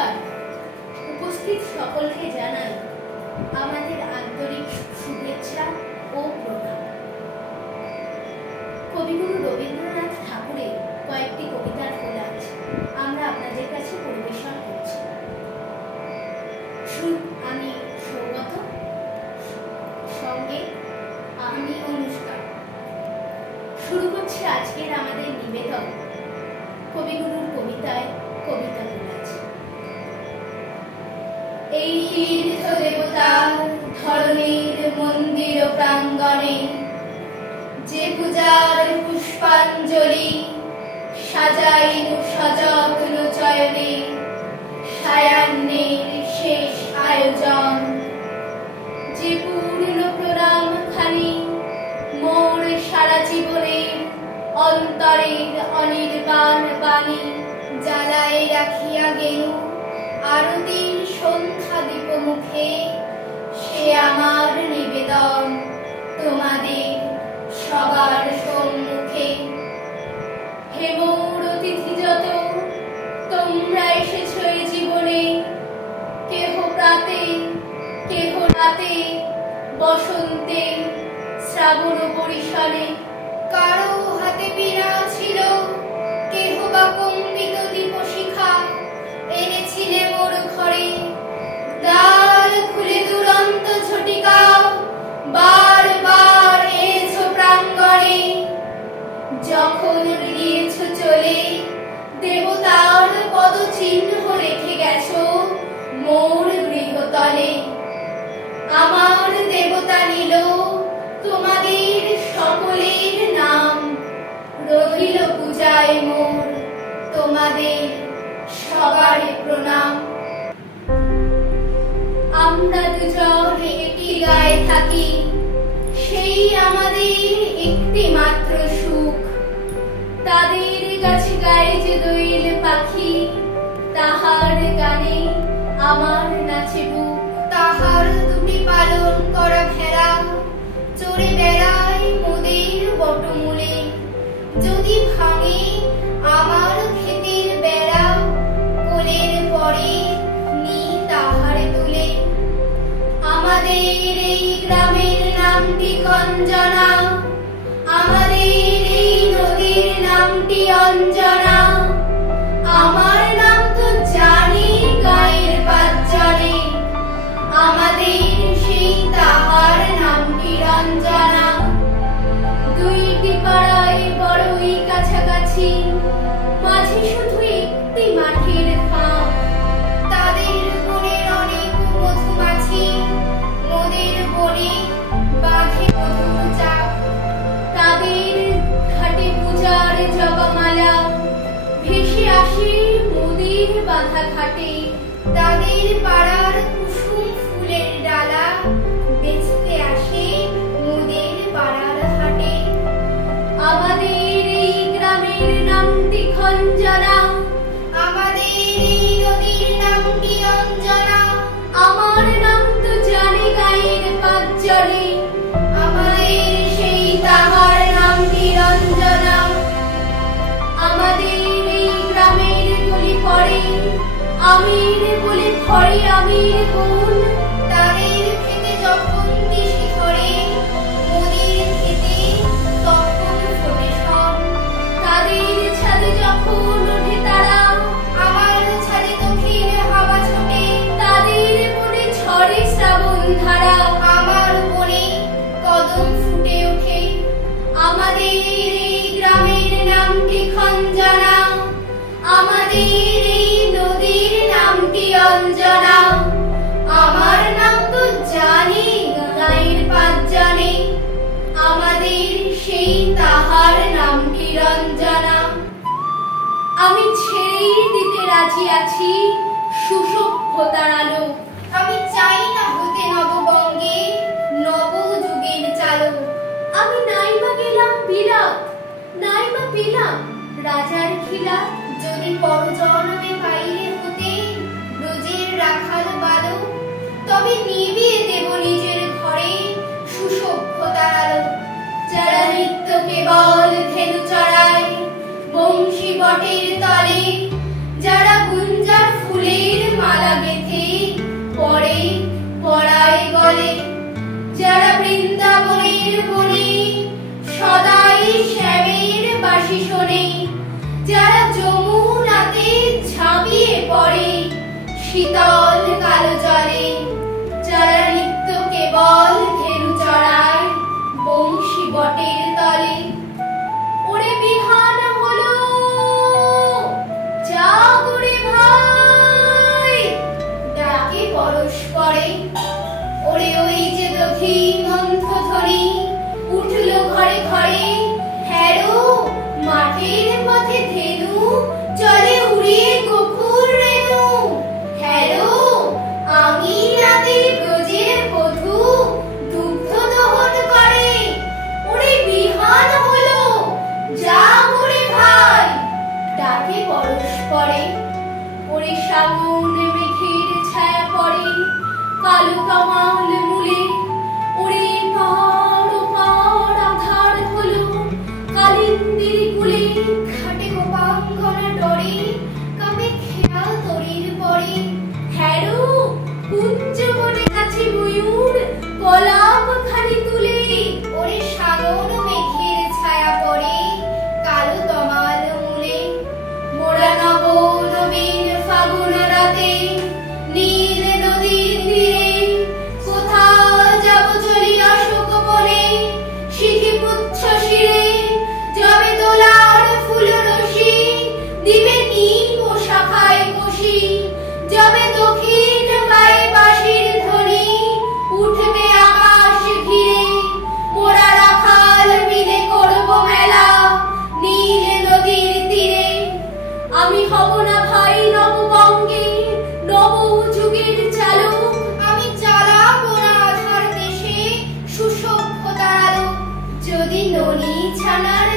নমস্কার। উপস্থিত সকলকে জানাই আমাদের আন্তরিক শুভেচ্ছা ও প্রণাম। কবিগুরু রবীন্দ্রনাথ ঠাকুরের কয়েকটি কবিতার কোলাজ আমরা আপনাদের কাছে পরিবেশন করছি। আমি সৌগত, সঙ্গে আমি অনুষ্কার। শুরু করছি আজকের আমাদের নিবেদন কবিগুরুর কবিতায় কবিতা কোলাজ। এই তীর্থ দেবতার ধরণীর মন্দির প্রাঙ্গণে যে পূজার পুষ্পাঞ্জলি সাজাইনু সযত্ন চয়নে, সায়াহ্নের শেষ আয়োজন, যে পূর্ণ প্রণাম খানি মোর সারা জীবনের অন্তরের অনির্বাণ বাণী জ্বালায় রাখিয়া গেলু আরতির সন্ধ্যা দীপ মুখে, সে আমার নিবেদন তোমাদের সবার সম্মুখে। হে মোর অতিথি যত, তোমরা এসেছ এ জীবনে, কেহ প্রাতে কেহ রাতে, বসন্তে শ্রাবণ পরিসরে, কারো হাতে বীণা ছিল, কেহ বা কম্পিত দীপশিখা এনেছিলে মোর ঘরে। দ্বার খুলে দুরন্ত ঝটিকা বারবার এছো প্রাঙ্গণে, যখন গিয়েছ চলে দেবতার পদচিহ্ন রেখে গেছো মোর গৃহতলে। আমার দেবতা নিল তোমাদের সকলের নাম, রহিল পূজায় মোর তোমাদের সবার প্রণাম। আমরা দুজন একটি গায়ে থাকি, সেই আমাদের একটি মাত্র সুখ। তাদের গাছে গায়ে যে দোয়েল পাখি, তাহার গানে আমার নাচে বুক। তাহার দুটি পালন করা ভেড়া চড়ে বেড়ায় মোদের বটমূলে, যদি ভাঙে আমার ক্ষেতের বেড়া কোলের পরে নি তাহার তুলে। আমাদের এই গ্রামের নামটি কঞ্জনা, আমাদের এই নদীর নামটি অঞ্জনা। আমার নাম তো জানি গায়ের পাঁচজনে, আমাদের সেই তাহার নামটি রঞ্জনা। দুইটি পাড়ায় বড়ই কাছাকাছি, মাঝে শুধু একটি মাঠের ফাঁক। তাদের বনের অনেক মধুমাছি, মোদের বনে বাঘে মধুর চাক। তাদের ঘাটে পূজার জপমালা ভেসে আসে মোদের বাঁধা ঘাটে। তাদের পাড়ার কুসুম ফুলের ডালা বেচতে আসে মোদের পাড়ার হাটে। আমাদের এই গ্রামের নামটি খঞ্জনা, আমাদের এই নদীর নামটি অঞ্জনা। আমার নাম তো জানে গায়ের পাঁচজনে, আমাদের সেই তাহার নামটি রঞ্জনা। আমাদের এই গ্রামের গলি পড়ে আমির বলে ভরে আমির গুণ। তাদের খেতে যখন তিসি ধরে, মোদের খেতে তখন ফোটে সব। তাদের ছাদে যখন ওঠে তারা, আমার ছাদে দক্ষিণ হাওয়া ছোটে। তাদের বনে ঝরে শ্রাবণ ধারা, আমার বনে কদম ফুটে ওঠে। আমাদের এই গ্রামের নামটি খঞ্জনা, আমাদের এই নদীর নামটি অঞ্জনা। আমার নাম তো জানি গায়ের পাঁচজনে, আমাদের সেই তাহার নামটি রঞ্জনা। আমি ছেড়েই দিতে রাজি আছি সুসভ্যতার আলো, আমি চাই না হতে নববঙ্গে নবযুগের চালক। আমি নাইবা গেলাম বিলাত, নাইবা পেলাম রাজার খিলাত। যদি পরজন্মে পাইলে হতে ব্রজের রাখাল বালক, তবে নিবিয়ে দেব নিজের ঘরে সুসভ্যতার আলো। যারা নিত্য কেবল ধেনু চড়ায় বংশী বটের তলে, যারা গুঞ্জার ফুলের বনের বনে সদাই শ্যামের বাঁশি শোনে, যারা যমুনাতে ঝাঁপিয়ে পড়ে শীতল কালো জলে, যারা নিত্য কেবল ধেনু চড়ায় বংশী বটের তলে। ওরে বিহান হলো, জাগ ওরে ভাই, ডাকে পরস্পরে। ওরে ওই যে দক্ষিণ মন্থধ্বনি উঠলো ঘরে ঘরে, হ্যারো মাঠের পথে ধেনু চলে উড়িয়ে গোকুল রেণু, হ্যারো আঙিনাতে ব্রজের বধূ দুগ্ধ দহন করে। ওরে বিহান হলো, জাগ ওরে ভাই, ডাকে পরস্পরে। ওরে শ্রাবণ মেঘের ছায়া পড়ে কালো কামাল মূলে, ওরে পাড় পাড় আধার হলো কালিন্দির কুলে, ঘাটে গোপাঙ্গনা ডরে কামে খেয়াল তরির পরে। হ্যারো কুঞ্জ বনে আছে ময়ূর কলাপ খানি তুলে, ওরে সাগর মেঘের ছায়া পড়ে কালো তমাল মূলে। মোরা নব নবীন ফাগুন রাতে নীল নদীর তীরে, কোথাও যাব চলিয়া শোক বনে শিখি পুচ্ছ শিরে, যাবে দোলার ফুল রশি দিবে নিম ও শাখায় কষি, যাবে দক্ষিণ গায়ে বাঁশির ধ্বনি উঠবে আকাশ ঘিরে। মোরা রাখাল মিলে করব মেলা নীল নদীর তীরে। আমি হব না ভাই নববঙ্গে নব যুগের চালক, আমি চালাবো না আধার দেশে সুসভ্যতার আলো। যদি ননি ছানার